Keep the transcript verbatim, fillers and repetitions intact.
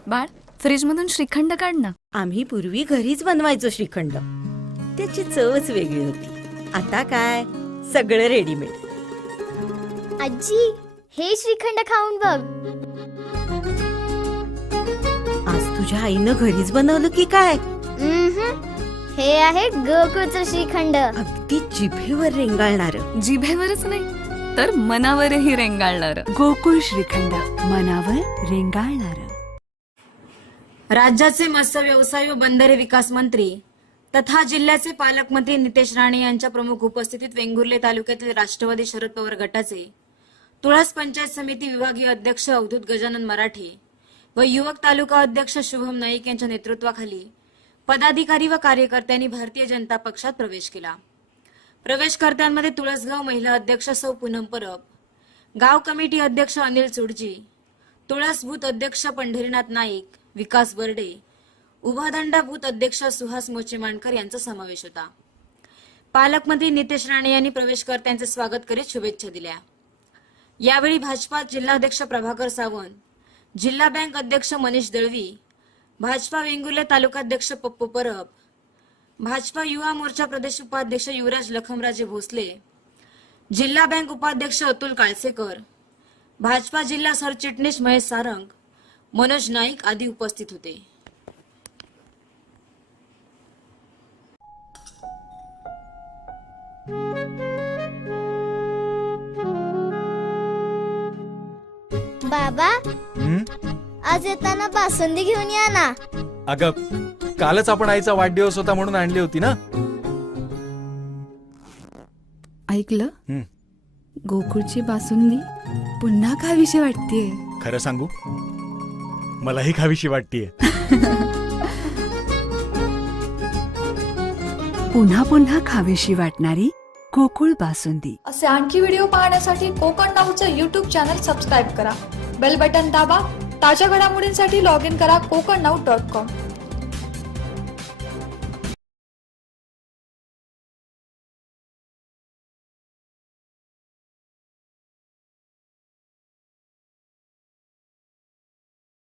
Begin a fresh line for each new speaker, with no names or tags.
बाळ, फ्रीज मधून श्रीखंड काढ ना.
आम्ही पूर्वी घरीच बनवायचो श्रीखंड. त्याची चवच वेगळी होती. आता काय सगळं रेडीमेड.
आजी, हे श्रीखंड खाऊन बघ.
आज तुझ्या आईनं घरीच बनवलं की काय?
उम्हम. हे आहे गोकुळचं श्रीखंड.
अगदी जिभेवर रेंगाळणार.
जिभेवरच नाही तर मनावरही रेंगाळणार.
गोकुळ श्रीखंड, मनावर रेंगाळणार.
राज्याचे मत्स्य व्यवसाय व बंदरे विकास मंत्री तथा जिल्ह्याचे पालकमंत्री नितेश राणे यांच्या प्रमुख उपस्थितीत वेंगुर्ले तालुक्यातील राष्ट्रवादी शरद पवार गटाचे तुळस पंचायत समिती विभागीय अध्यक्ष अवधूत गजानन मराठे व युवक तालुका अध्यक्ष शुभम नाईक यांच्या नेतृत्वाखाली पदाधिकारी व कार्यकर्त्यांनी भारतीय जनता पक्षात प्रवेश केला. प्रवेशकर्त्यांमध्ये तुळसगाव महिला अध्यक्ष सौ पूनम परब, गाव कमिटी अध्यक्ष अनिल चुडजी, तुळस बूथ अध्यक्ष पंढरीनाथ नाईक, विकास बर्डे, उभादंडा बूथ अध्यक्ष सुहास मोचेमाणकर यांचा समावेश होता. पालकमंत्री नितेश राणे यांनी प्रवेशकर्त्यांचे स्वागत करीत शुभेच्छा दिल्या. यावेळी भाजपा जिल्हाध्यक्ष प्रभाकर सावंत, जिल्हा बँक अध्यक्ष मनीष दळवी, भाजपा वेंगुर्ले तालुकाध्यक्ष पप्पू परब, भाजपा युवा मोर्चा प्रदेश उपाध्यक्ष युवराज लखमराजे भोसले, जिल्हा बँक उपाध्यक्ष अतुल काळसेकर, भाजपा जिल्हा सरचिटणीस महेश सारंग, मनोज नाईक आदी उपस्थित होते.
बाबा,
हं?
आज येताना बासुंदी घेऊन या ना.
अगं, कालच आपण आईचा वाढदिवस होता म्हणून आणली होती ना.
ऐकलं?
हं.
गोकुळची बासुंदी पुन्हा खावीशी वाटतेय.
खरं सांगू, मलाही खावीशी वाटतीये.
पुन्हा पुन्हा खावीशी वाटणारी गोकुळ बासुंदी.
असे आणखी व्हिडिओ पाहण्यासाठी कोकण नाऊचं यूट्यूब चॅनल सबस्क्राईब करा. बेल बटन दाबा. ताज्या घडामोडींसाठी लॉग इन करा कोकण नाऊ डॉट कॉम.